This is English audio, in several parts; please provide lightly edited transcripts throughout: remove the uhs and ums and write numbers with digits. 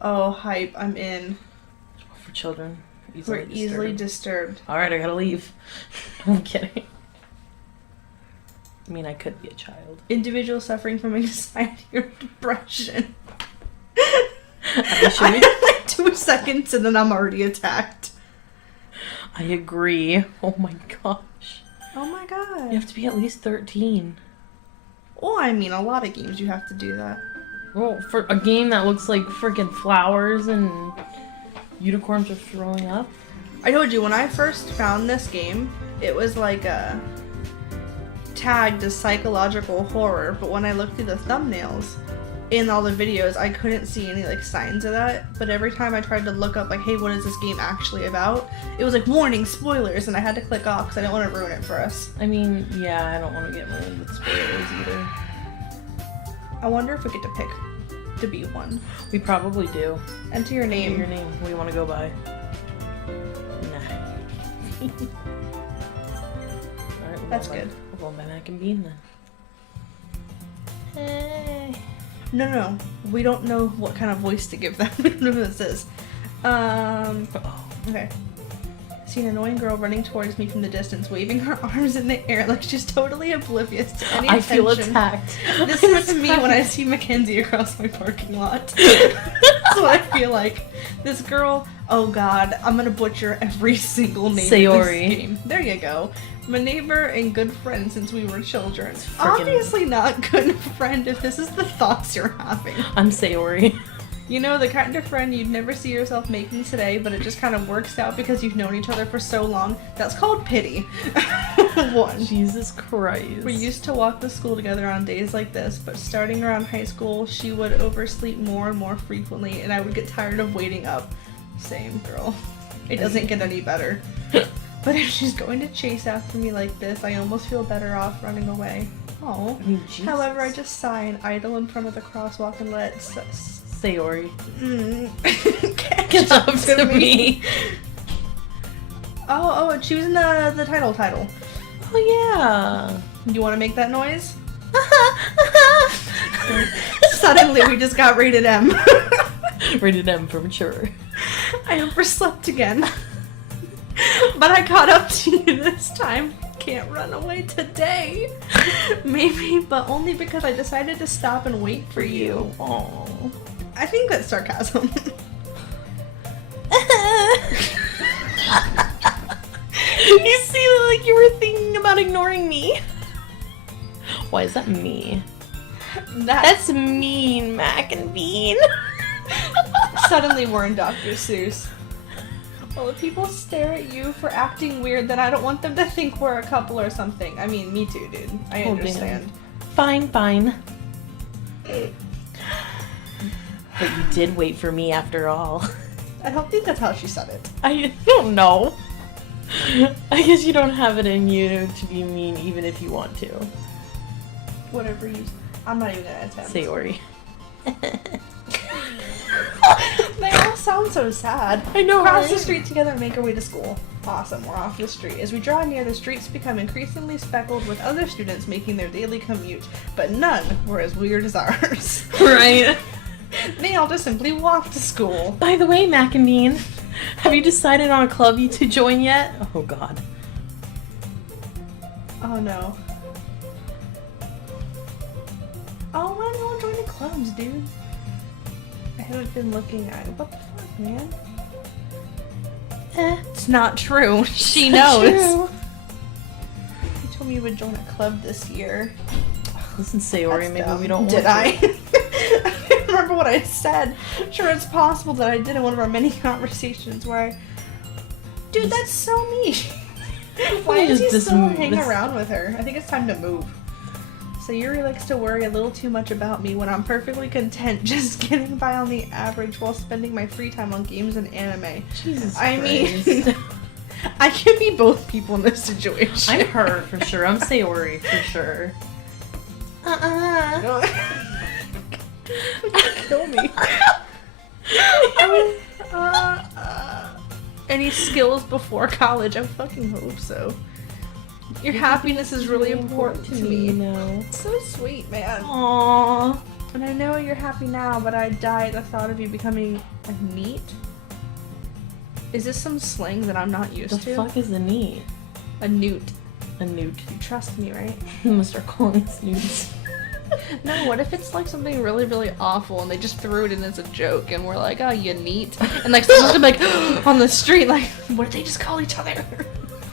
Oh, hype. I'm in. For children. We're easily disturbed. Alright, I gotta leave. I'm kidding. I mean, I could be a child. Individuals suffering from anxiety or depression. I have like 2 seconds and then I'm already attacked. I agree. Oh my gosh. Oh my god. You have to be at least 13. Well, I mean, a lot of games you have to do that. Well, for a game that looks like freaking flowers and unicorns are throwing up. I told you, when I first found this game, it was like tagged as psychological horror, but when I looked through the thumbnails in all the videos, I couldn't see any like signs of that. But every time I tried to look up like, hey, what is this game actually about? It was like, warning, spoilers, and I had to click off because I didn't want to ruin it for us. I mean, yeah, I don't want to get ruined with spoilers either. I wonder if we get to pick to be one. We probably do. Enter your name. Enter your name. What do you want to go by? Nah. Alright, That's good. We're going by MacnBean then. Hey. No. We don't know what kind of voice to give them. We don't know who this is. Okay. See an annoying girl running towards me from the distance, waving her arms in the air like she's totally oblivious to any attention. I feel attacked. This is me when I see Mackenzie across my parking lot. That's what I feel like. This girl, oh god, I'm gonna butcher every single name Sayori. in this game. There you go. My neighbor and good friend since we were children. Frickin- Obviously not good friend if this is the thoughts you're having. I'm Sayori. You know, the kind of friend you'd never see yourself making today, but it just kind of works out because you've known each other for so long. That's called pity. 1. Jesus Christ. We used to walk to school together on days like this, but starting around high school, she would oversleep more and more frequently, and I would get tired of waiting up. Same, girl. It doesn't get any better. But if she's going to chase after me like this, I almost feel better off running away. Oh. However, I just sigh and idle in front of the crosswalk and let Sayori. Catch up to me. Oh, choosing the title. Oh yeah. You want to make that noise? Suddenly we just got rated M. Rated M for mature. I overslept again. But I caught up to you this time. Can't run away today. Maybe, but only because I decided to stop and wait for you. Aww. I think that's sarcasm. You see, like you were thinking about ignoring me. Why is that me? That's mean, MacnBean. Suddenly we're in Dr. Seuss. Well, if people stare at you for acting weird, then I don't want them to think we're a couple or something. I mean, me too, dude. I understand. Fine. But you did wait for me after all. I don't think that's how she said it. I don't know. I guess you don't have it in you to be mean even if you want to. Whatever you... I'm not even gonna attempt. Sayori. They all sound so sad. I know, Cross right? the street together and make our way to school. Awesome, we're off the street. As we draw near, the streets become increasingly speckled with other students making their daily commute, but none were as weird as ours. Right. They all just simply walk to school. By the way, MacnBean, have you decided on a club to join yet? Oh god. Oh no. Oh, why don't you join the clubs, dude? I haven't been looking at it. What the fuck, man? It's not true. She knows. True. You told me you would join a club this year. Listen, Sayori, That's maybe dumb. we don't Did want to. I don't remember what I said. Sure, it's possible that I did in one of our many conversations where I... Dude, that's so mean. Why does he still hang around with her? I think it's time to move. Sayuri likes to worry a little too much about me when I'm perfectly content just getting by on the average while spending my free time on games and anime. Jesus I Christ. mean, I can be both people in this situation. I'm her for sure. I'm Sayori for sure. Kill me. Any skills before college? I fucking hope so. Your happiness is really important to me. You know. So sweet, man. Aww. And I know you're happy now, but I'd die at the thought of you becoming a neat. Is this some slang that I'm not used to? The fuck is a neat? A newt. A newt. You trust me, right? You must start calling us newts. No, what if it's like something really, really awful and they just threw it in as a joke and we're like, oh, you neat. And like someone's gonna be like, on the street, like, what did they just call each other?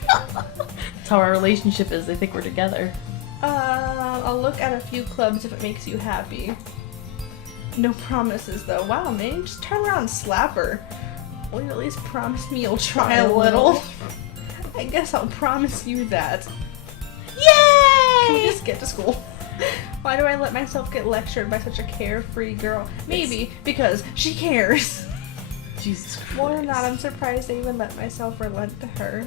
That's how our relationship is. They think we're together. I'll look at a few clubs if it makes you happy. No promises though. Wow, man, just turn around and slap her. Will you at least promise me you'll try a little? I guess I'll promise you that. Yay! Can we just get to school? Why do I let myself get lectured by such a carefree girl? Maybe because she cares. Jesus Christ. More than that, I'm surprised I even let myself relent to her.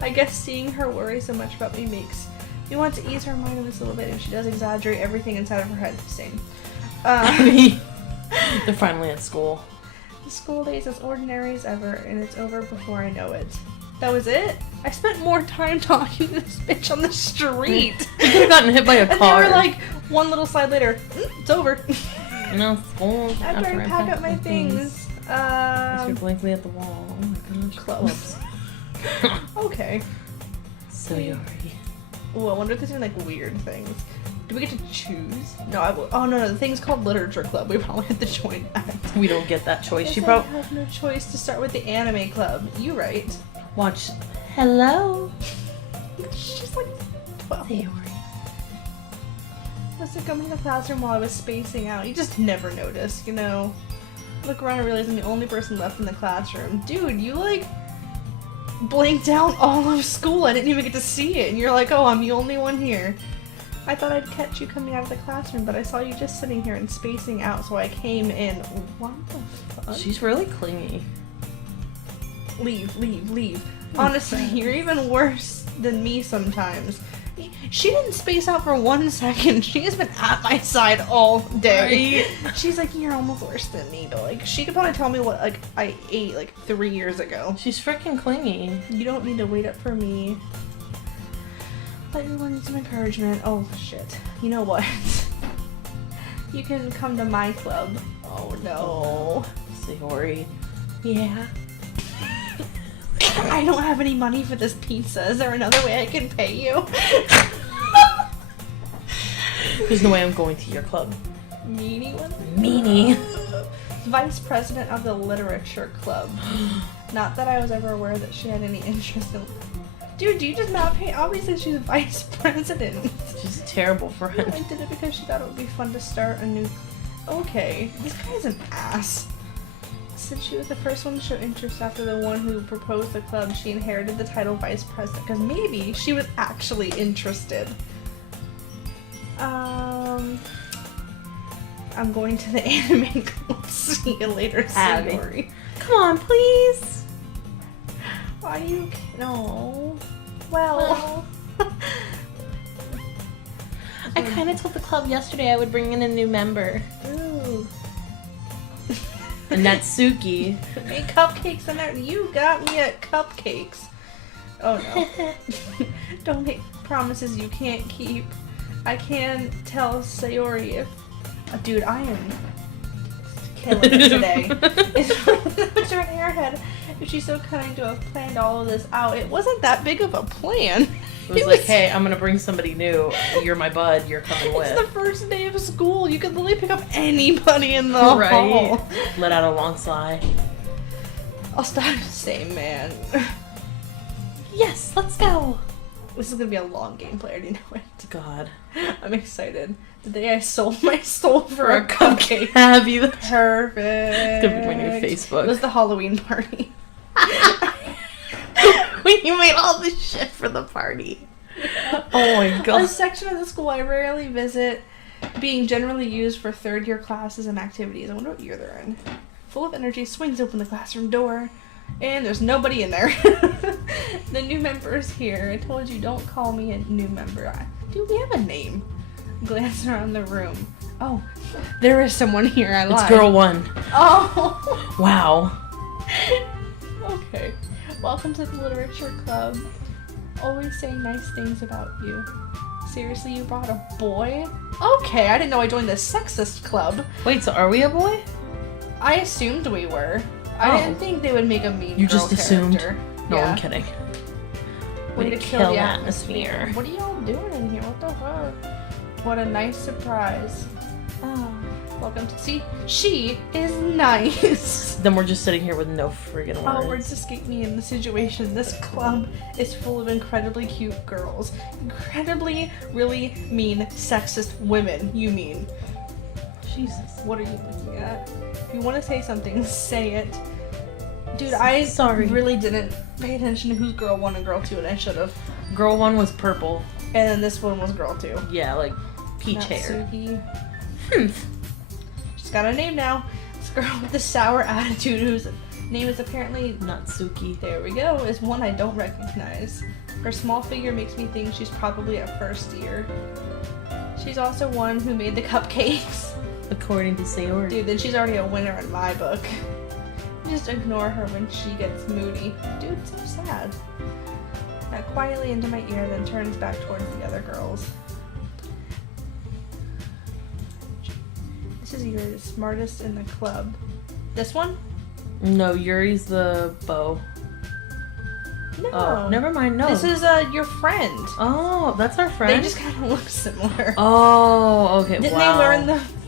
I guess seeing her worry so much about me makes me want to ease her mind a little bit, and she does exaggerate everything inside of her head. Same. They're finally at school. The school day is as ordinary as ever, and it's over before I know it. That was it? I spent more time talking to this bitch on the street. You could have gotten hit by a car. And they were like, one little slide later, it's over. No, school. I better pack up my things. You're blankly at the wall. Oh my gosh. Clubs. Okay. So you're. Oh, I wonder if there's any like weird things. Do we get to choose? No, I will. Oh no, the thing's called Literature Club. We probably have to join that. We don't get that choice. Guess She I probably have no choice to start with the Anime Club. You right. watch. Hello. She's like 12. Theory. Must have come to the classroom while I was spacing out. You just never notice, you know. Look around and realize I'm the only person left in the classroom. Dude, you like blanked out all of school. I didn't even get to see it. And you're like, oh, I'm the only one here. I thought I'd catch you coming out of the classroom, but I saw you just sitting here and spacing out, so I came in. What the fuck? She's really clingy. Leave, leave, leave. Honestly, you're even worse than me sometimes. She didn't space out for 1 second. She has been at my side all day. Right? She's like, you're almost worse than me, but like, she could probably tell me what like I ate like 3 years ago. She's freaking clingy. You don't need to wait up for me. Let everyone need some encouragement. Oh shit. You know what? You can come to my club. Oh no. Sayori. Yeah. I don't have any money for this pizza. Is there another way I can pay you? There's no way I'm going to your club. Meanie one? Meanie. Vice president of the literature club. Not that I was ever aware that she had any interest in... Dude, do you just not pay? Obviously she's vice president. She's a terrible friend. I did it because she thought it would be fun to start a new... Okay, this guy's an ass. Since she was the first one to show interest after the one who proposed the club, she inherited the title vice president. Because maybe she was actually interested. I'm going to the anime club. See you later, Sayori. Come on, please. Why do you... No. Well. I kind of told the club yesterday I would bring in a new member. Ooh. And Natsuki. Make cupcakes in there. You got me at cupcakes. Oh no. Don't make promises you can't keep. I can tell Sayori if... dude, I am killing it today. It's her in her head. If she's so cunning to have planned all of this out, it wasn't that big of a plan. It was like, hey, I'm gonna bring somebody new. You're my bud. You're coming with. It's the first day of school. You could literally pick up anybody in the hall. Let out a long sigh. I'll start the same, man. Yes, let's go. This is gonna be a long gameplay. I already know it. God, I'm excited. The day I sold my soul for a cupcake. Have you? Perfect. It's gonna be my new Facebook. It was the Halloween party. When you made all this shit for the party. Oh my god. A section of the school I rarely visit, being generally used for third-year classes and activities. I wonder what year they're in. Full of energy, swings open the classroom door, and there's nobody in there. The new member is here. I told you, don't call me a new member. Dude, we have a name. Glance around the room. Oh, there is someone here. I lied. It's girl 1. Oh. Wow. Okay. Welcome to the literature club. Always saying nice things about you. Seriously, you brought a boy? Okay, I didn't know I joined the sexist club. Wait, so are we a boy? I assumed we were. I didn't think they would make a mean You girl just assumed? character. No, Yeah. I'm kidding. Way to kill the atmosphere. atmosphere. What are y'all doing in here? What the fuck? What a nice surprise. Oh, welcome to see. She is nice. Then we're just sitting here with no friggin' words. Oh, words escape me in the situation. This club is full of incredibly cute girls. Incredibly, really mean, sexist women, you mean. Jesus. What are you looking at? If you want to say something, say it. Dude, Sorry. really didn't pay attention to who's girl 1 and girl 2, and I should have. Girl 1 was purple. And then this one was girl 2. Yeah, like peach hair. Natsuki. She's got a name now. This girl with the sour attitude whose name is apparently... Natsuki. There we go, is one I don't recognize. Her small figure makes me think she's probably at first year. She's also one who made the cupcakes. According to Sayori. Dude, then she's already a winner in my book. Just ignore her when she gets moody. Dude, so sad. Now quietly into my ear, then turns back towards the other girls. This is Yuri, the smartest in the club. This one? No, Yuri's the beau. No. Oh, never mind, no. This is your friend. Oh, that's our friend? They just kind of look similar. Oh, okay,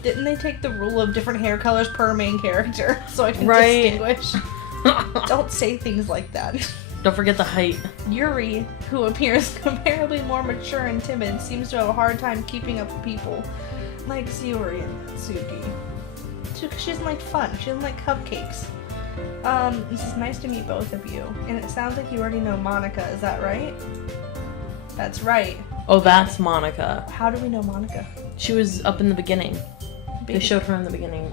Didn't they take the rule of different hair colors per main character so I can distinguish? Don't say things like that. Don't forget the height. Yuri, who appears comparably more mature and timid, seems to have a hard time keeping up with people. Like Sayori and Natsuki. She doesn't like fun. She doesn't like cupcakes. This is nice to meet both of you. And it sounds like you already know Monica, is that right? That's right. Oh, that's Monica. How do we know Monica? She was up in the beginning. They showed her in the beginning.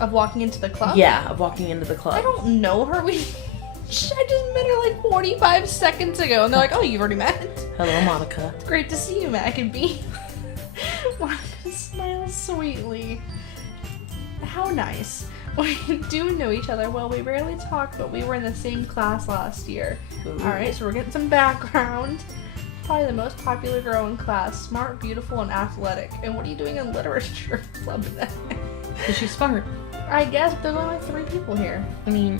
Of walking into the club? Yeah, of walking into the club. I don't know her. I just met her like 45 seconds ago, and they're like, oh, you've already met? Hello, Monica. It's great to see you, MacnBean. Monica smiles sweetly. How nice. We do know each other well. We rarely talk, but we were in the same class last year. Alright, so we're getting some background. Probably the most popular girl in class. Smart, beautiful, and athletic. And what are you doing in literature club then? Because she's smart. I guess, but there's only like 3 people here. I mean,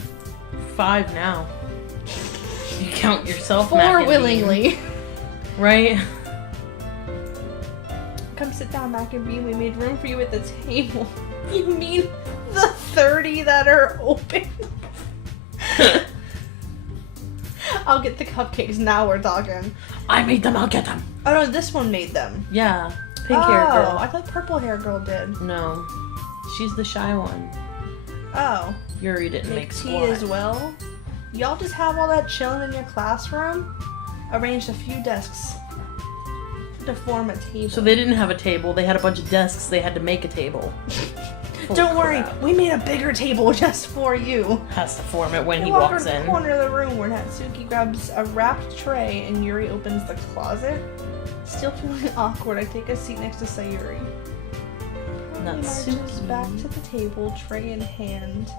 5 now. You count yourself, 4 MacnBean. willingly. Right? Come sit down, MacnBean. We made room for you at the table. You mean the 30 that are open? I'll get the cupcakes. Now we're talking. I made them, I'll get them. Oh no, this one made them. Yeah. Pink hair girl. Oh, I thought purple hair girl did. No. She's the shy one. Oh. Yuri didn't make tea squat. as well? Y'all just have all that chilling in your classroom? Arranged a few desks to form a table. So they didn't have a table, they had a bunch of desks, they had to make a table. Don't worry, we made a bigger table just for you. Has to form it when he walk walks to the in. corner of the room where Natsuki grabs a wrapped tray and Yuri opens the closet. Still feeling awkward, I take a seat next to Sayuri. Marches Natsuki back to the table, tray in hand.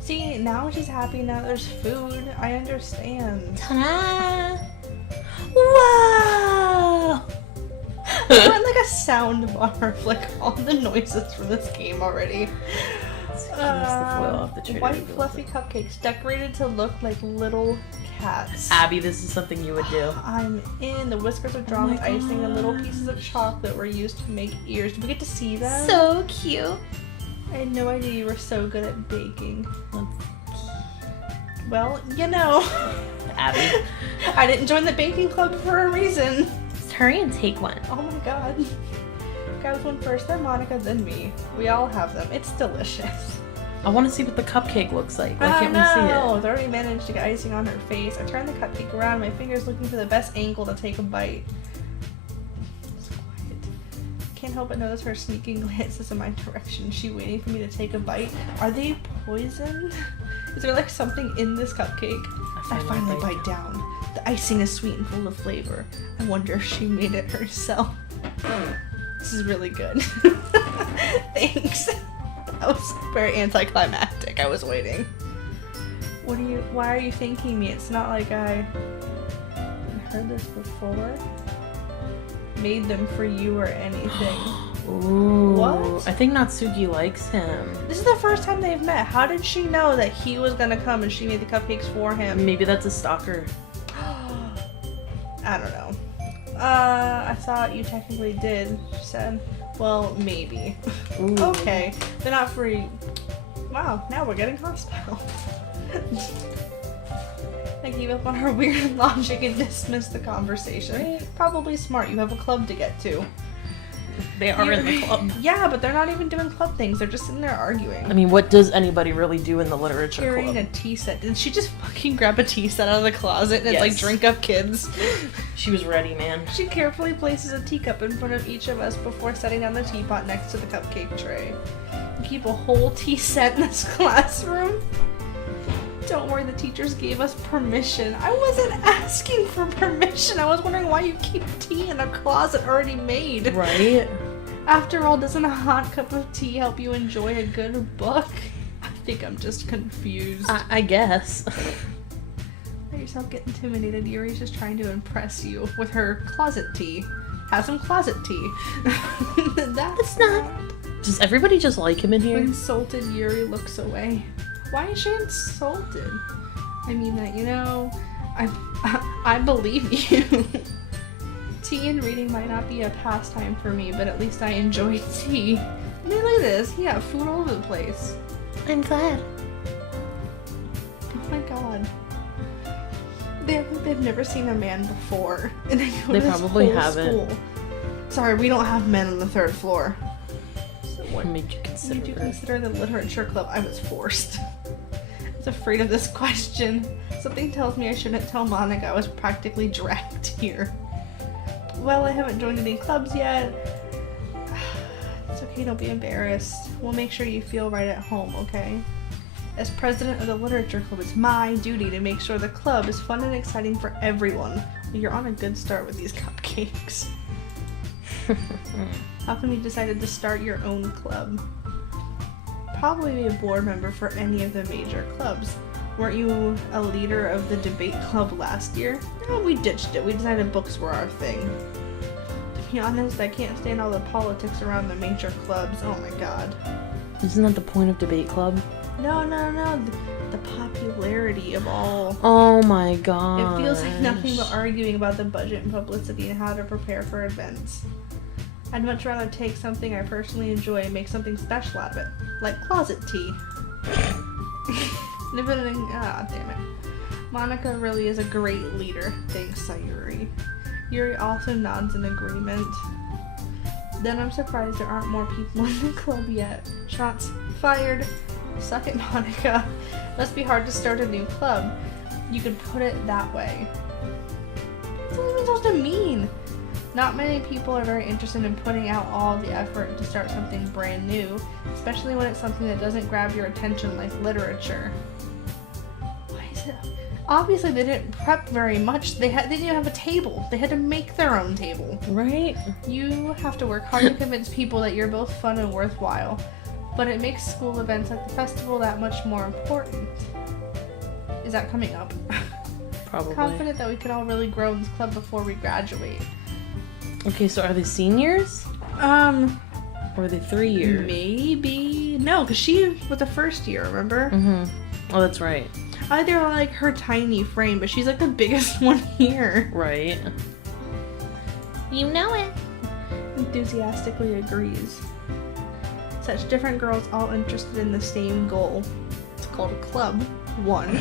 See, now she's happy now there's food. I understand. Ta-da! Wow! I want like a sound bar of like all the noises from this game already. White fluffy cupcakes decorated to look like little cats. Abby, this is something you would do. I'm in. The whiskers are drawn with icing and little pieces of chocolate were used to make ears. Did we get to see them? So cute. I had no idea you were so good at baking. Well, you know. Abby. I didn't join the baking club for a reason. Just hurry and take one. Oh my god. Grabs one first, then Monica, then me. We all have them. It's delicious. I want to see what the cupcake looks like. Why can't we see it? I've already managed to get icing on her face. I turn the cupcake around, my fingers looking for the best angle to take a bite. It's quiet. Can't help but notice her sneaking glances in my direction. Is she waiting for me to take a bite? Are they poison? Is there like something in this cupcake? I finally bite down. The icing is sweet and full of flavor. I wonder if she made it herself. This is really good. Thanks. That was very anticlimactic. I was waiting. Why are you thanking me? It's not like I heard this before. made them for you or anything. Ooh. What? I think Natsuki likes him. This is the first time they've met. How did she know that he was gonna come and she made the cupcakes for him? Maybe that's a stalker. I don't know. I thought you technically did, she said. Well, maybe. Ooh. Okay, they're not free. Wow, now we're getting hostile. I gave up on her weird logic and dismissed the conversation. Right. Probably smart, you have a club to get to. They are in the club. Yeah, but they're not even doing club things, they're just sitting there arguing. I mean, what does anybody really do in the literature Carrying club? a tea set. Did she just fucking grab a tea set out of the closet and it's like Yes. drink up kids? She was ready, man. She carefully places a teacup in front of each of us before setting down the teapot next to the cupcake tray. You keep a whole tea set in this classroom? Don't worry, the teachers gave us permission. I wasn't asking for permission. I was wondering why you keep tea in a closet already made. Right? After all, doesn't a hot cup of tea help you enjoy a good book? I think I'm just confused. I guess. Let yourself get intimidated. Yuri's just trying to impress you with her closet tea. Have some closet tea. That's not. Does everybody just like him in here? Insulted Yuri looks away. Why is she insulted? I mean that, you know, I believe you. Tea and reading might not be a pastime for me, but at least I enjoy tea. I mean, look at this. He got food all over the place. I'm glad. Oh my god. They've never seen a man before. And they go They to this probably whole haven't. School. Sorry, we don't have men on the 3rd floor. So What made you consider Did you that? consider the literature club? I was forced. I was afraid of this question. Something tells me I shouldn't tell Monica I was practically dragged here. Well, I haven't joined any clubs yet. It's okay, don't be embarrassed. We'll make sure you feel right at home, okay? As president of the literature club, it's my duty to make sure the club is fun and exciting for everyone. Well, you're on a good start with these cupcakes. How come you decided to start your own club? Probably be a board member for any of the major clubs. Weren't you a leader of the debate club last year? No, we ditched it. We decided books were our thing. To be honest, I can't stand all the politics around the major clubs. Oh my god. Isn't that the point of debate club? No. The popularity of all. Oh my god. It feels like nothing but arguing about the budget and publicity and how to prepare for events. I'd much rather take something I personally enjoy and make something special out of it. Like closet tea. Ah, damn it. Monica really is a great leader. Thanks, Sayuri. Yuri also nods in agreement. Then I'm surprised there aren't more people in the club yet. Shots fired. Suck it, Monica. Must be hard to start a new club. You could put it that way. What's that even supposed to mean? Not many people are very interested in putting out all the effort to start something brand new, especially when it's something that doesn't grab your attention like literature. Why is it? Obviously they didn't prep very much. They didn't even have a table. They had to make their own table. Right? You have to work hard to convince people that you're both fun and worthwhile, but it makes school events like the festival that much more important. Is that coming up? Probably. Confident that we could all really grow in this club before we graduate. Okay, so are they seniors? Or are they 3 years? Maybe. No, because she was the first year, remember? Mm-hmm. Oh, that's right. They're like her tiny frame, but she's like the biggest one here. Right. You know it. Enthusiastically agrees. Such different girls all interested in the same goal. It's called a club. 1.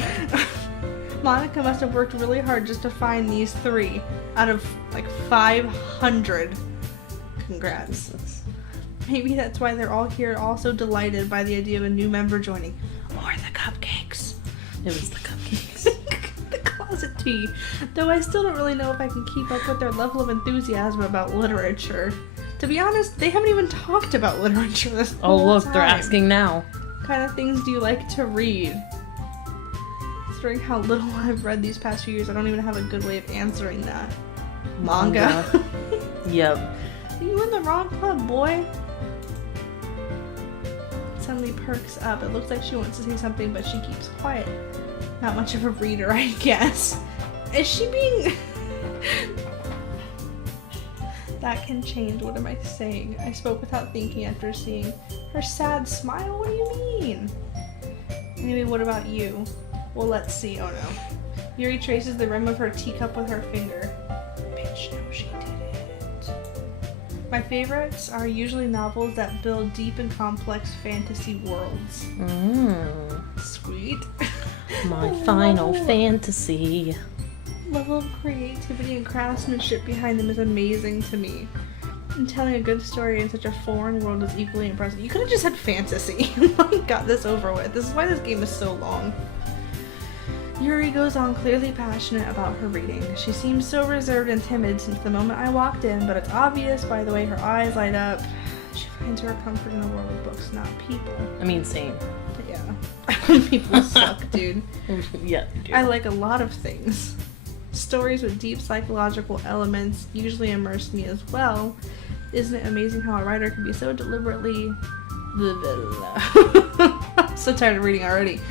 Monica must have worked really hard just to find these 3 out of like 500. Congrats. Maybe that's why they're all here, also delighted by the idea of a new member joining. Or the cupcakes. It was the cupcakes. The closet tea. Though I still don't really know if I can keep up with their level of enthusiasm about literature. To be honest, they haven't even talked about literature this whole Oh, look, time. they're asking now. What kind of things do you like to read? Considering how little I've read these past few years, I don't even have a good way of answering that. Manga. Yep. You in the wrong club, boy. Suddenly perks up. It looks like she wants to say something, but she keeps quiet. Not much of a reader, I guess. Is she being... That can change. What am I saying? I spoke without thinking after seeing her sad smile. What do you mean? Anyway, what about you? Well, let's see. Oh no. Yuri traces the rim of her teacup with her finger. Bitch, no, she didn't. My favorites are usually novels that build deep and complex fantasy worlds. Sweet. My final fantasy. Level of creativity and craftsmanship behind them is amazing to me. And telling a good story in such a foreign world is equally impressive. You could have just had fantasy. Got this over with. This is why this game is so long. Yuri goes on, clearly passionate about her reading. She seems so reserved and timid since the moment I walked in, but it's obvious by the way her eyes light up. She finds her comfort in a world of books, not people. I mean, same. Yeah. People suck, dude. Yeah, dude. I like a lot of things. Stories with deep psychological elements usually immerse me as well. Isn't it amazing how a writer can be so deliberately... I'm so tired of reading already.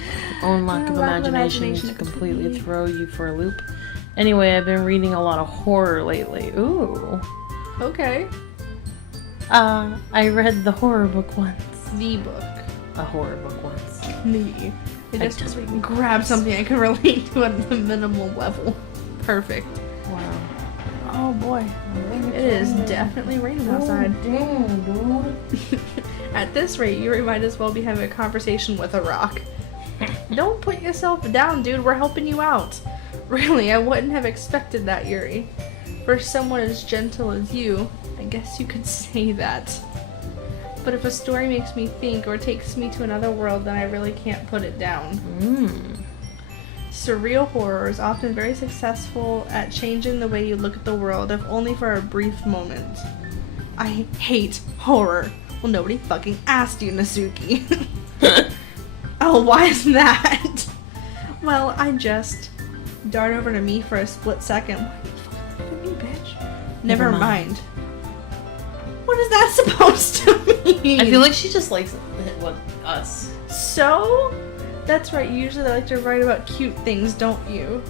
Own lack of imagination to completely throw you for a loop. Anyway, I've been reading a lot of horror lately. Ooh. Okay. I read the horror book once. The book. A horror book once. I just grab something I can relate to at the minimal level. Perfect. Wow. Oh boy. It is definitely raining outside. Damn, dude. At this rate, you might as well be having a conversation with a rock. Don't put yourself down, dude. We're helping you out. Really, I wouldn't have expected that, Yuri. For someone as gentle as you, I guess you could say that. But if a story makes me think or takes me to another world, then I really can't put it down. Surreal horror is often very successful at changing the way you look at the world, if only for a brief moment. I hate horror. Well, nobody fucking asked you, Nasuki. Oh, why is that? Well, I just dart over to me for a split second. Why are you fucking looking at me, bitch? Never mind. What is that supposed to mean? I feel like she just likes us. So? That's right, usually they like to write about cute things, don't you?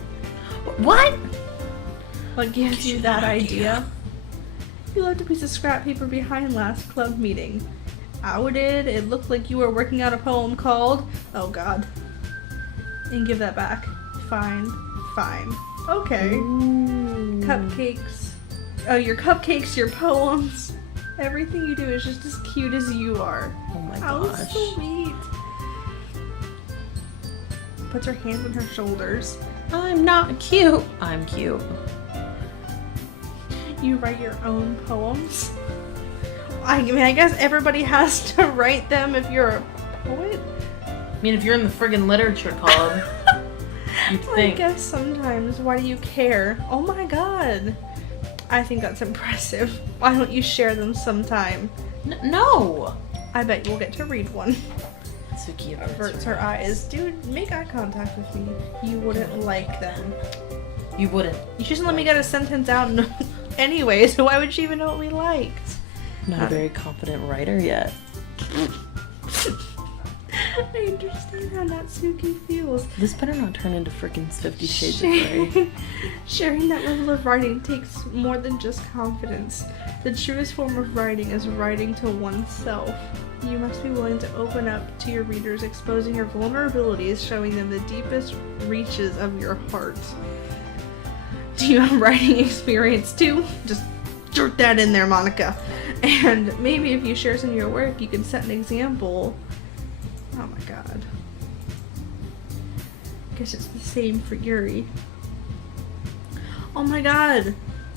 What? What gives you that idea? You left a piece of scrap paper behind last club meeting. Outed, it looked like you were working out a poem called... Oh god. And give that back. Fine. Fine. Okay. Ooh. Cupcakes. Oh, your cupcakes, your poems. Everything you do is just as cute as you are. Oh my How gosh. sweet. Puts her hands on her shoulders. I'm not cute. I'm cute. You write your own poems? I mean, I guess everybody has to write them if you're a poet. I mean, if you're in the friggin' literature club, you'd think. I guess sometimes. Why do you care? Oh my god. I think that's impressive. Why don't you share them sometime? No! I bet you'll get to read one. Suki Averts her eyes. Dude, make eye contact with me. You wouldn't like them. You wouldn't. You shouldn't let me get a sentence out anyway, so why would she even know what we liked? Not a very confident writer yet. I understand how Natsuki feels. This better not turn into frickin' 50 Shades of Grey. Sharing that level of writing takes more than just confidence. The truest form of writing is writing to oneself. You must be willing to open up to your readers, exposing your vulnerabilities, showing them the deepest reaches of your heart. Do you have writing experience too? Just jerk that in there, Monica. And maybe if you share some of your work, you can set an example. Oh my god. Guess it's the same for Yuri. Oh my god.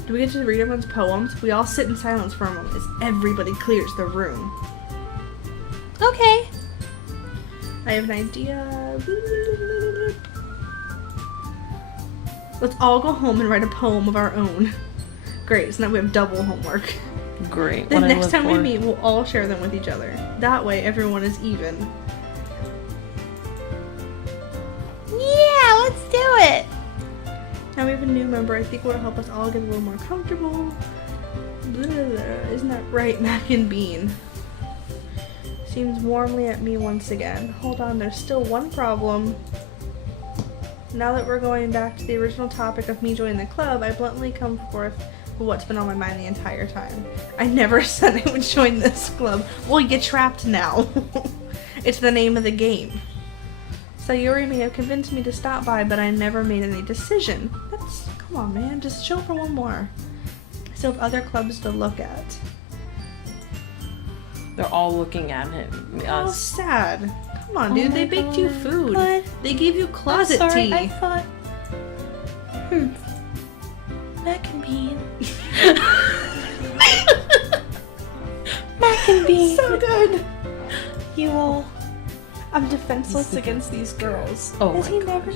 Do we get to read everyone's poems? We all sit in silence for a moment as everybody clears the room. Okay. I have an idea. Let's all go home and write a poem of our own. Great, so now we have double homework. Great. Then next time we meet, we'll all share them with each other. That way, everyone is even. Yeah, let's do it. Now we have a new member. I think it will help us all get a little more comfortable. Blah, blah, blah. Isn't that right, MacnBean? Seems warmly at me once again. Hold on, there's still one problem. Now that we're going back to the original topic of me joining the club, I bluntly come forth what's been on my mind the entire time. I never said I would join this club. Well, you trapped now. It's the name of the game. Sayuri may have convinced me to stop by, but I never made any decision. Come on, man. Just chill for one more. I still have other clubs to look at. They're all looking at him. Oh, sad. Come on, dude. They baked you food. What? They gave you closet tea. I thought... MacnBean. MacnBean. So good. You all... I'm defenseless against these girls. Oh Has he never?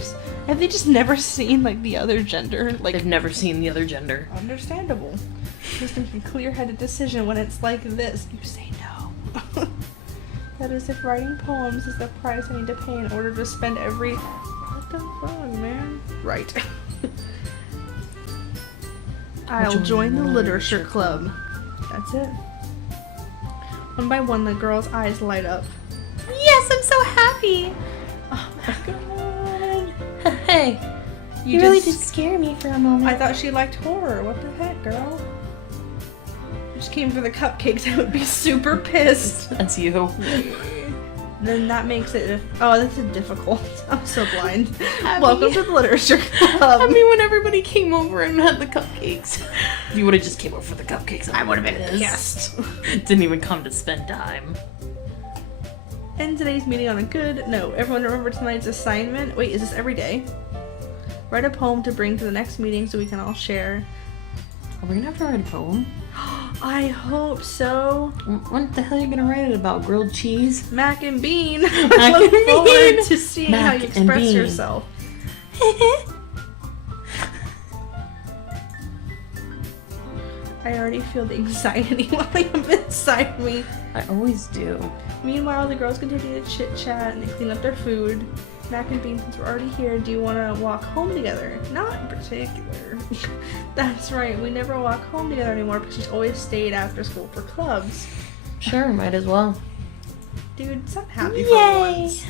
Have they just never seen like the other gender? Like they've never seen the other gender. Understandable. Just make a clear-headed decision when it's like this. You say no. That is if writing poems is the price I need to pay in order to spend every. What the fuck, man? Right. I'll join the literature club. That's it. One by one, the girls' eyes light up. Yes, I'm so happy. Oh my god. Hey, you really did scare me for a moment. I thought she liked horror. What the heck, girl? I just came for the cupcakes. I would be super pissed. That's you. Then that makes it. Oh, this is difficult. I'm so blind. Welcome to the literature club. I mean, when everybody came over and had the cupcakes, if you would have just came over for the cupcakes, I would have been pissed. Didn't even come to spend time. End today's meeting on a good note. Everyone remember tonight's assignment. Wait, is this every day? Write a poem to bring to the next meeting so we can all share. Are we gonna have to write a poem? I hope so. What the hell are you gonna write it about? Grilled cheese? MacnBean. I look forward to seeing how you express MacnBean. yourself. I already feel the anxiety welling up inside me. I always do. Meanwhile, the girls continue to chit-chat and they clean up their food. MacnBean, since we're already here, do you want to walk home together? Not in particular. That's right, we never walk home together anymore because she's always stayed after school for clubs. Sure, might as well. Dude, sound happy for once.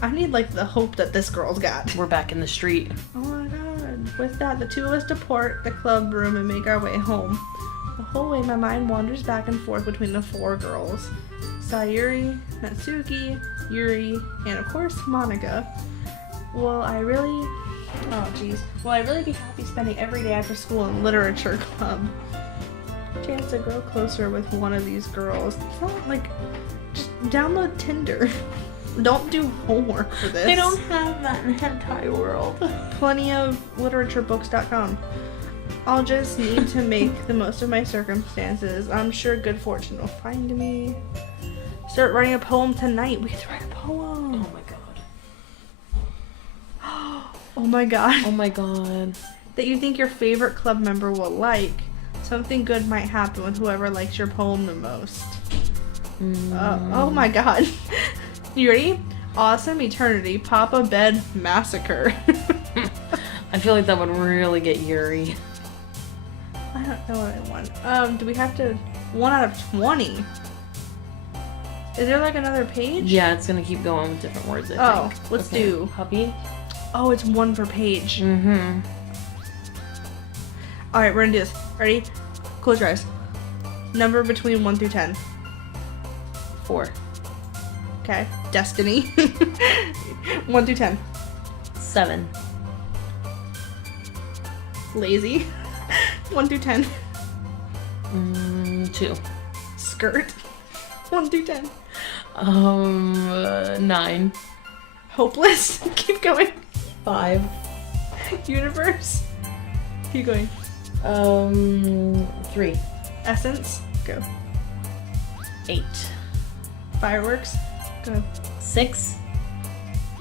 I need, like, the hope that this girl's got. We're back in the street. Oh my god. With that, the two of us depart the club room and make our way home. The whole way, my mind wanders back and forth between the four girls. Sayuri, Natsuki, Yuri, and of course, Monica. Will I really be happy spending every day after school in literature club? Chance to grow closer with one of these girls. It's not like, just download Tinder. Don't do homework for this. They don't have that in hentai world. Plenty of literaturebooks.com. I'll just need to make the most of my circumstances. I'm sure good fortune will find me. Start writing a poem tonight. We get to write a poem. Oh my god. Oh my god. Oh my god. That you think your favorite club member will like. Something good might happen with whoever likes your poem the most. Oh my god. You ready? Awesome eternity. Papa bed massacre. I feel like that would really get Yuri. I don't know what I want. Do we have to... 1 out of 20? Is there like another page? Yeah, it's gonna keep going with different words, I think. Let's do... Puppy? Oh, it's 1 per page. Mm-hmm. Alright, we're gonna do this. Ready? Close your eyes. Number between 1 through 10. 4. Okay. Destiny. 1 through 10. 7. Lazy. 1 through 10. 2. Skirt. 1 through 10. 9. Hopeless. Keep going. 5. Universe. Keep going. 3. Essence. Go. 8. Fireworks. Go. 6.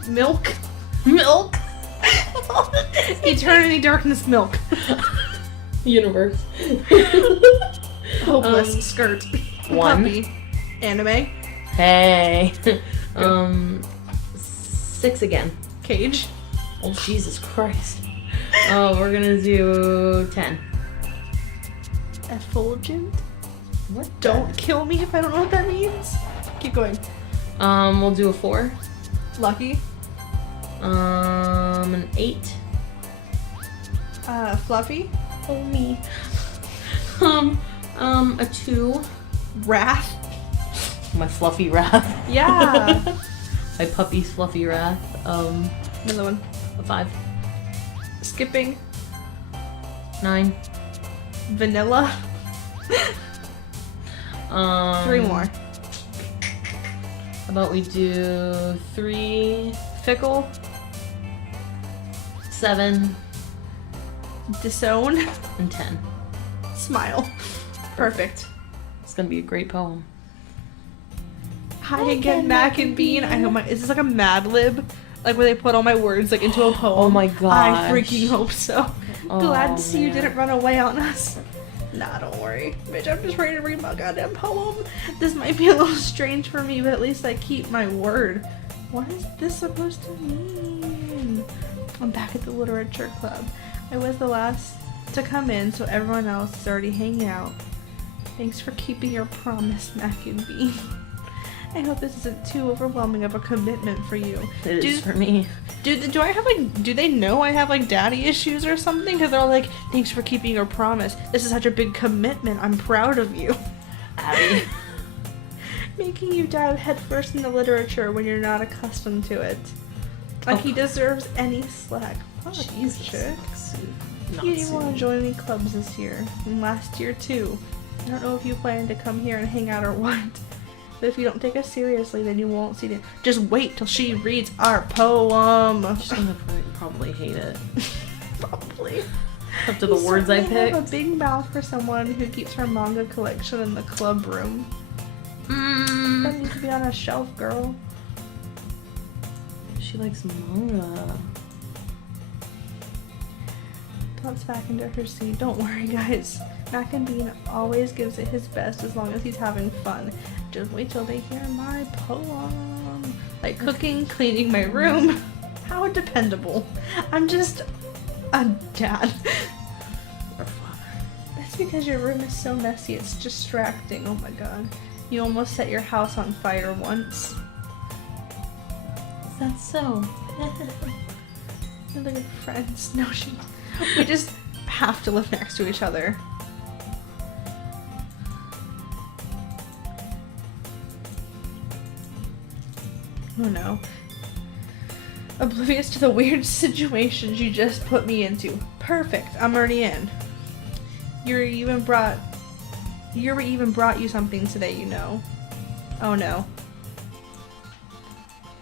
Milk. Milk. Eternity, darkness, milk. Universe. Hopeless. Skirt. 1. Puppy. Anime. Hey. 6 again. Cage. Oh, Jesus Christ. Oh, we're gonna do 10. Effulgent. What? Don't kill me if I don't know what that means. Keep going. We'll do a 4. Lucky. An 8. Fluffy. Oh, me. A 2. Wrath. My fluffy wrath. Yeah. My puppy's fluffy wrath. Another one. A 5. Skipping. 9. Vanilla. 3 more. How about we do 3. Fickle. 7. Disown. And 10. Smile. Perfect. It's gonna be a great poem. Hi again, MacnBean. I hope is this like a Mad Lib? Like where they put all my words like into a poem? Oh my gosh. I freaking hope so. Glad to see you man. didn't run away on us. Nah, don't worry. Bitch, I'm just ready to read my goddamn poem. This might be a little strange for me, but at least I keep my word. What is this supposed to mean? I'm back at the literature club. I was the last to come in, so everyone else is already hanging out. Thanks for keeping your promise, MacnBean. I hope this isn't too overwhelming of a commitment for you. It is for me. Do I have like, do they know I have like daddy issues or something? Because they're all like, thanks for keeping your promise. This is such a big commitment. I'm proud of you. Abby. Making you dive headfirst into literature when you're not accustomed to it. Like he deserves any slack. Oh, Jesus. chick. Not You didn't want soon. to join any clubs this year. And last year too. I don't know if you plan to come here and hang out or what. But if you don't take us seriously, then you won't see it. Just wait till she reads our poem. She's gonna probably hate it. Probably. After the words I picked. I have a big mouth for someone who keeps her manga collection in the club room. That needs to be on a shelf, girl. She likes manga. Plots back into her seat. Don't worry, guys. MacnBean always gives it his best as long as he's having fun. Just wait till they hear my poem. Like cooking, cleaning my room. How dependable. I'm just a dad. Or father. That's because your room is so messy, it's distracting. Oh my god. You almost set your house on fire once. Is that so? We're like friends. No, we just have to live next to each other. Oh no. Oblivious to the weird situations you just put me into. Perfect. I'm already in. Yuri even brought you something today, you know. Oh no.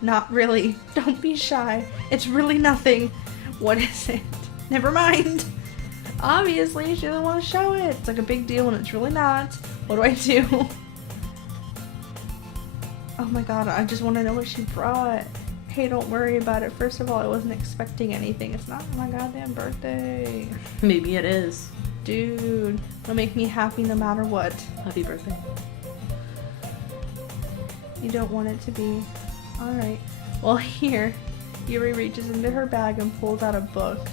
Not really. Don't be shy. It's really nothing. What is it? Never mind. Obviously, she doesn't want to show it. It's like a big deal and it's really not. What do I do? Oh my god, I just want to know what she brought. Hey, don't worry about it. First of all, I wasn't expecting anything. It's not my goddamn birthday. Maybe it is. Dude, it'll make me happy no matter what. Happy birthday. You don't want it to be. Alright. Well, here. Yuri reaches into her bag and pulls out a book.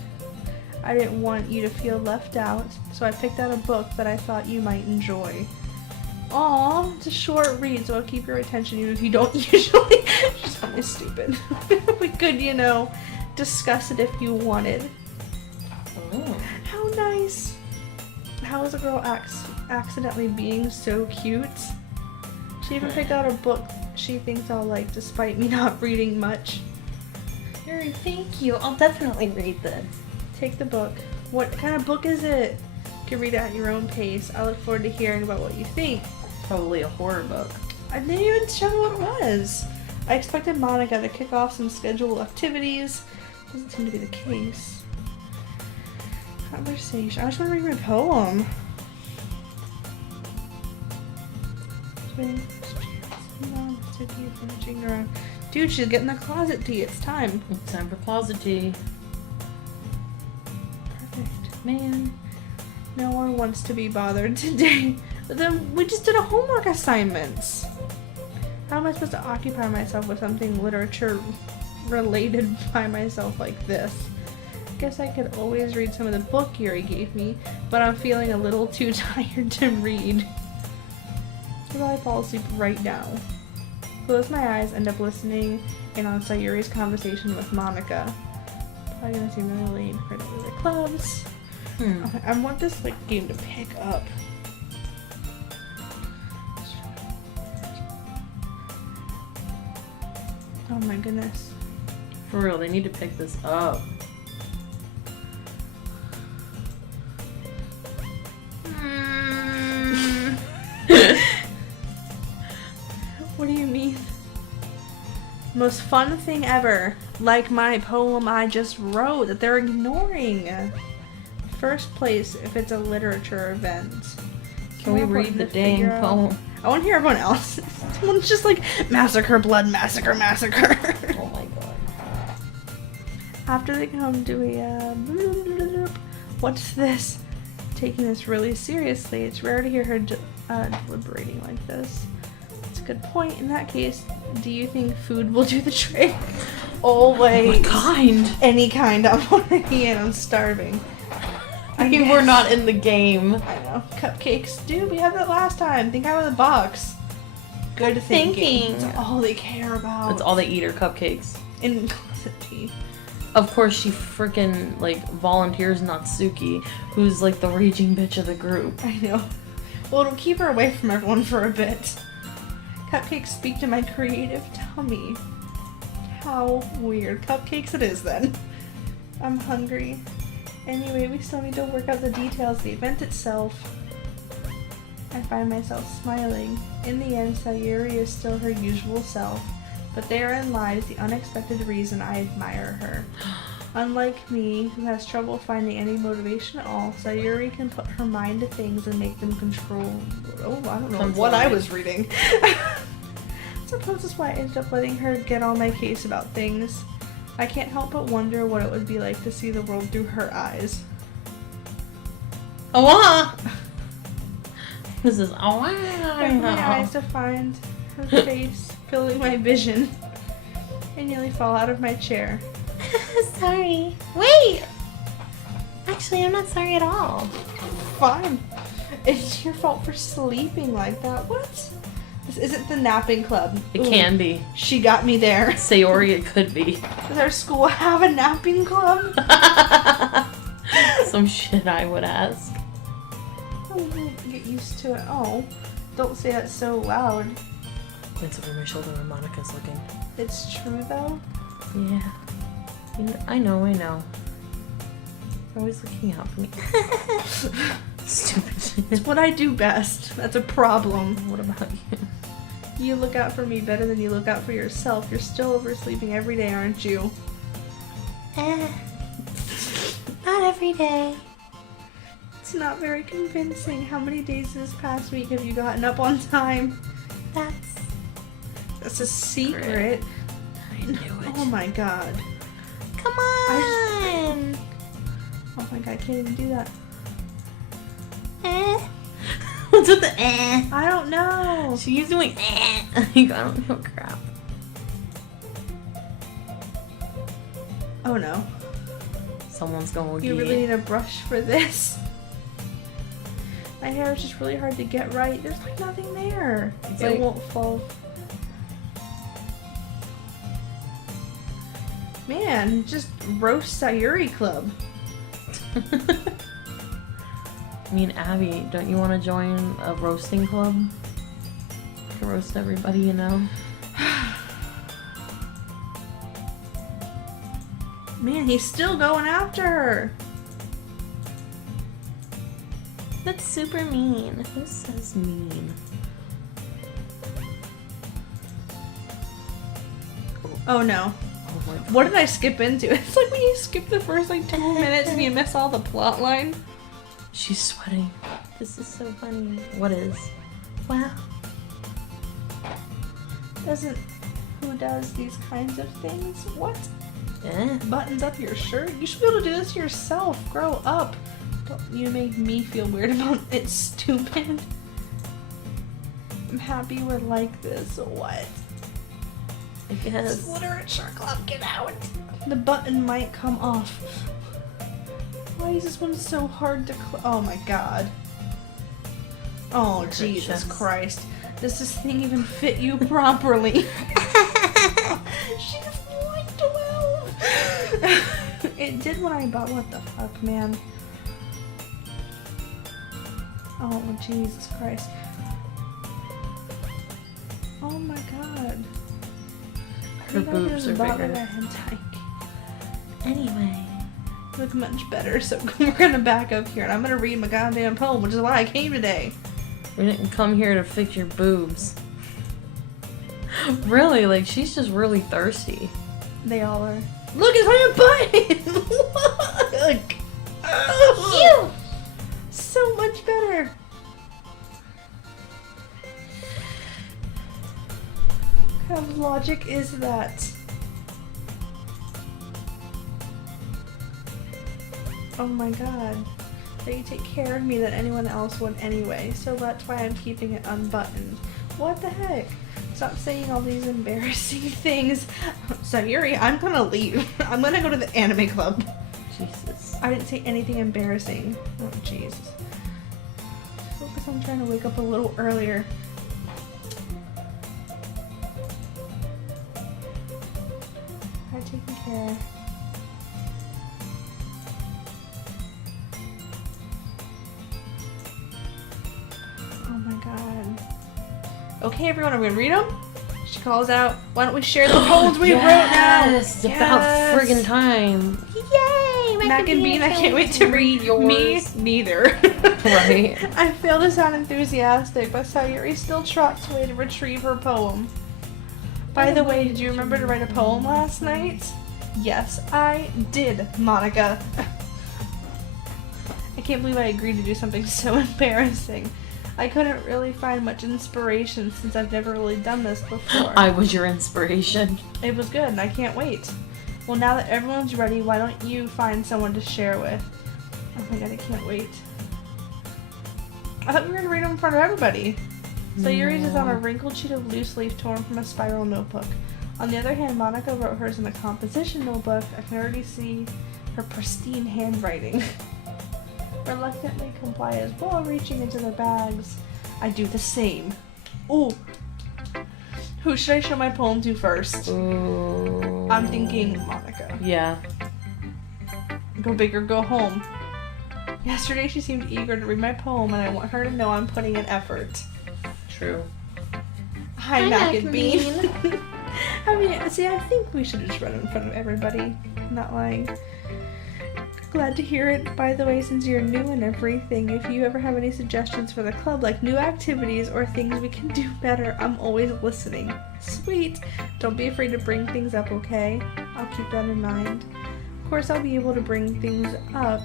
I didn't want you to feel left out, so I picked out a book that I thought you might enjoy. Aw, it's a short read, so I'll keep your attention even if you don't usually. She's probably stupid. We could, you know, discuss it if you wanted. Oh. How nice. How is a girl accidentally being so cute? She even picked out a book she thinks I'll like, despite me not reading much. Yuri, thank you. I'll definitely read this. Take the book. What kind of book is it? You can read it at your own pace. I look forward to hearing about what you think. Probably a horror book. I didn't even show me what it was. I expected Monica to kick off some scheduled activities. Doesn't seem to be the case. Conversation. I just want to read my poem. Dude, she's getting the closet tea. It's time. It's time for closet tea. Perfect. Man, no one wants to be bothered today. But then we just did a homework assignments. How am I supposed to occupy myself with something literature related by myself like this? Guess I could always read some of the book Yuri gave me, but I'm feeling a little too tired to read. I'll probably fall asleep right now. Close my eyes, end up listening in on Sayuri's conversation with Monica. Probably gonna seem really late for the other clubs. Okay, I want this like game to pick up. Oh my goodness. For real, they need to pick this up. What do you mean? Most fun thing ever. Like my poem I just wrote that they're ignoring. First place if it's a literature event. Can we read the dang poem? I want to hear everyone else. Someone's just like, massacre, blood, massacre, massacre. Oh my god. After they come to a, what's this? Taking this really seriously. It's rare to hear her deliberating like this. It's a good point. In that case, do you think food will do the trick? Always. What kind? Any kind. I'm already in. I'm starving. I mean, we're not in the game. I know. Cupcakes. Dude, we had that last time. Think out of the box. Good thinking. That's all they care about. That's all they eat are cupcakes. And closet tea. Of course, she freaking, like, volunteers Natsuki, who's, like, the raging bitch of the group. I know. Well, it'll keep her away from everyone for a bit. Cupcakes speak to my creative tummy. How weird. Cupcakes it is, then. I'm hungry. Anyway, we still need to work out the details of the event itself. I find myself smiling. In the end, Sayuri is still her usual self, but therein lies the unexpected reason I admire her. Unlike me, who has trouble finding any motivation at all, Sayuri can put her mind to things and make them control... Oh, I don't know what I was reading. Suppose that's why I ended up letting her get on my case about things. I can't help but wonder what it would be like to see the world through her eyes. Oh, this is Bring my eyes to find her face, filling my vision. I nearly fall out of my chair. Sorry. Wait! Actually, I'm not sorry at all. Fine. It's your fault for sleeping like that. What? This isn't the napping club. It can be. She got me there. Sayori, it could be. Does our school have a napping club? Some shit I would ask. Oh, get used to it. Oh, don't say that so loud. It's over my shoulder where Monica's looking. It's true though? Yeah. I know. You're always looking out for me. Stupid shit. It's what I do best. That's a problem. What about you? You look out for me better than you look out for yourself. You're still oversleeping every day, aren't you? Not every day. It's not very convincing. How many days this past week have you gotten up on time? That's a secret. I knew it. Oh my god. Come on! Oh my god, I can't even do that. What's with the eh? I don't know. She's doing eh. I don't know crap. Oh no. Someone's going to You really need a brush for this. My hair is just really hard to get right. There's like nothing there. It won't fall. Man, just roast Sayuri Club. I mean, Abby, don't you want to join a roasting club? To roast everybody, you know? Man, he's still going after her. That's super mean. Who says mean? Oh no. Oh my god. What did I skip into? It's like when you skip the first like 2 minutes and you miss all the plot line. She's sweating. This is so funny. What is? Wow. Who does these kinds of things? What? Eh? Buttons up your shirt? You should be able to do this yourself. Grow up. Don't you make me feel weird about it, stupid. I'm happy we're like this. What? I guess. This literature club, get out. The button might come off. Why is this one so hard to oh my god. Oh, Jesus Christ. Does this thing even fit you properly? She's like 12. It did when I bought. What the fuck, man? Oh, Jesus Christ. Oh my god. Her boobs are bigger. Anyway, you look much better, so we're gonna back up here, and I'm gonna read my goddamn poem, which is why I came today. We didn't come here to fix your boobs. Really, like, she's just really thirsty. They all are. Look, it's my butt! Look! Ew! So much better. What kind of logic is that? Oh my god. That you take care of me than anyone else would anyway, so that's why I'm keeping it unbuttoned. What the heck? Stop saying all these embarrassing things. Sayuri, I'm gonna leave. I'm gonna go to the anime club. Jesus. I didn't say anything embarrassing. Oh, jeez. Focus on trying to wake up a little earlier. I'm taking care. Oh my god. Okay, everyone, are we gonna read them? She calls out, why don't we share the poems we wrote now? Yes, about friggin' time. Yay! MacnBean, I can't wait to read yours. Me neither. Right. I fail to sound enthusiastic, but Sayuri still trots away to retrieve her poem. By the way, did you remember to write a poem last night? Yes, I did, Monica. I can't believe I agreed to do something so embarrassing. I couldn't really find much inspiration since I've never really done this before. I was your inspiration. It was good, and I can't wait. Well, now that everyone's ready, why don't you find someone to share with? Oh my god, I can't wait. I thought we were going to read them in front of everybody. So Yuri's is on a wrinkled sheet of loose leaf torn from a spiral notebook. On the other hand, Monica wrote hers in a composition notebook. I can already see her pristine handwriting. Reluctantly comply as well, reaching into their bags. I do the same. Ooh. Who should I show my poem to first? Ooh. I'm thinking Monica. Yeah. Go big or go home. Yesterday she seemed eager to read my poem, and I want her to know I'm putting in effort. True. Hi, MacnBean. I mean, see, I think we should just run in front of everybody. I'm not lying. Glad to hear it. By the way, since you're new and everything, if you ever have any suggestions for the club, like new activities or things we can do better, I'm always listening. Sweet. Don't be afraid to bring things up, okay? I'll keep that in mind. Of course, I'll be able to bring things up.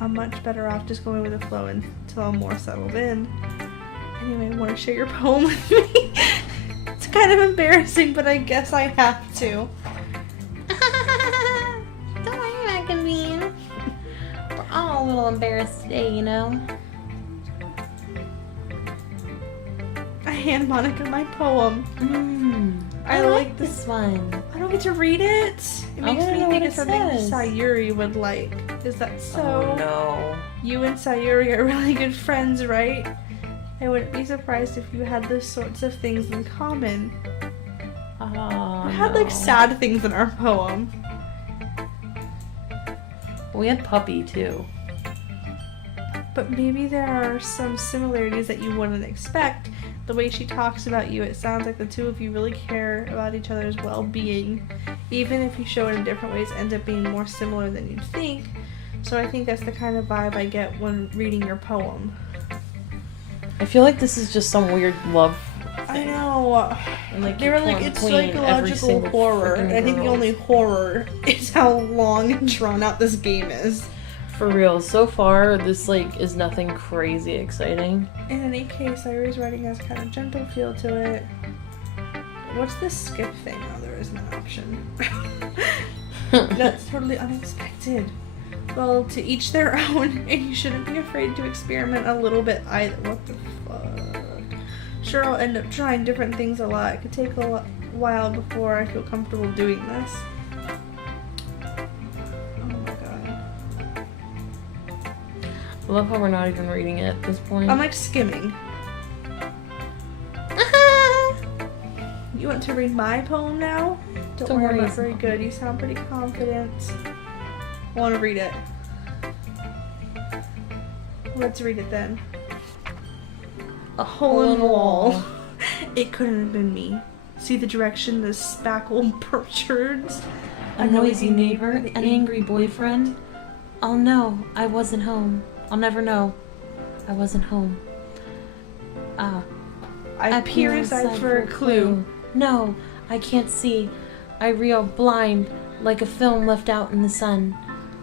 I'm much better off just going with the flow until I'm more settled in. Anyway, want to share your poem with me? It's kind of embarrassing, but I guess I have to. Don't worry, MacnBean. We're all a little embarrassed today, you know? I hand Monica my poem. I like this one. I don't get to read it. It makes me think it's something says. Sayuri would like. Is that so? Oh, no. You and Sayuri are really good friends, right? I wouldn't be surprised if you had those sorts of things in common. Oh, We had like sad things in our poem. We had Puppy, too. But maybe there are some similarities that you wouldn't expect. The way she talks about you, it sounds like the two of you really care about each other's well-being. Even if you show it in different ways, it ends up being more similar than you'd think. So I think that's the kind of vibe I get when reading your poem. I feel like this is just some weird love thing. I know. And, like, They were like, it's psychological horror. And I think the only horror is how long and drawn out this game is. For real, so far, this, like, is nothing crazy exciting. In any case, Sayuri's writing has kind of gentle feel to it. What's this skip thing? Oh, there is no option. That's totally unexpected. Well, to each their own, and you shouldn't be afraid to experiment a little bit either. What the fuck? Sure, I'll end up trying different things a lot. It could take a while before I feel comfortable doing this. I love how we're not even reading it at this point. I'm like skimming. You want to read my poem now? Don't worry, I'm not very good. You sound pretty confident. I want to read it. Let's read it then. A hole in the wall. It couldn't have been me. See the direction the spackle protrudes? A noisy neighbor, an angry boyfriend. I'll know I wasn't home. I'll never know I wasn't home. I peer inside for a clue. No, I can't see. I reel blind like a film left out in the sun.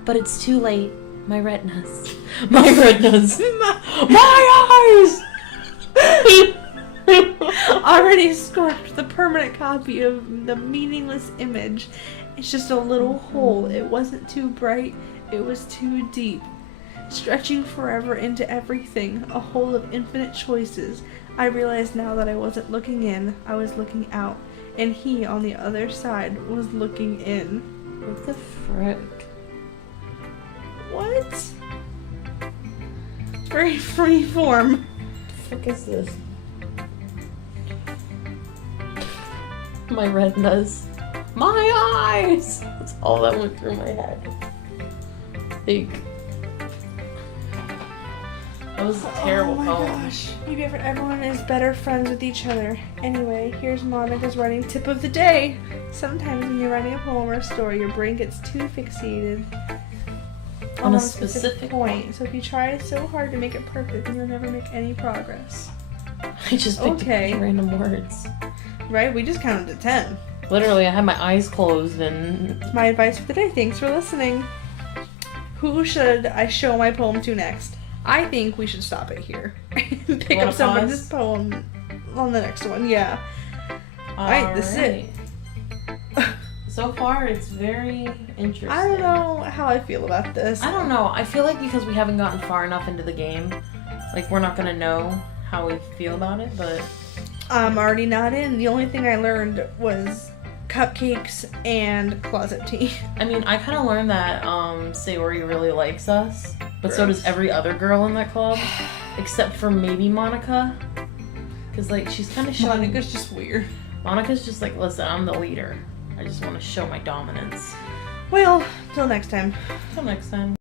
But it's too late. My retinas. My retinas. My eyes! Already scorched the permanent copy of the meaningless image. It's just a little hole. It wasn't too bright. It was too deep. Stretching forever into everything. A hole of infinite choices. I realized now that I wasn't looking in. I was looking out. And he, on the other side, was looking in. What the frick? What? It's very free form. What the frick is this? My retinas. My eyes! That's all that went through my head. That was a terrible poem. Oh my gosh. Maybe everyone is better friends with each other. Anyway, here's Monica's writing tip of the day. Sometimes when you're writing a poem or a story, your brain gets too fixated on a specific point. So if you try so hard to make it perfect, then you'll never make any progress. I just picked random words. Right? We just counted to 10. Literally, I had my eyes closed and... It's my advice for the day. Thanks for listening. Who should I show my poem to next? I think we should stop it here. Pick up some of this poem on the next one. Yeah. Alright, this is it. So far, it's very interesting. I don't know how I feel about this. I don't know. I feel like because we haven't gotten far enough into the game, like, we're not gonna know how we feel about it, but... I'm already not in. The only thing I learned was cupcakes and closet tea. I mean, I kind of learned that Sayori really likes us, but Gross. so does every other girl in that club, except for maybe Monica. Because, like, she's kind of showing... Monica's just weird. Monica's just like, listen, I'm the leader. I just want to show my dominance. Well, till next time. Till next time.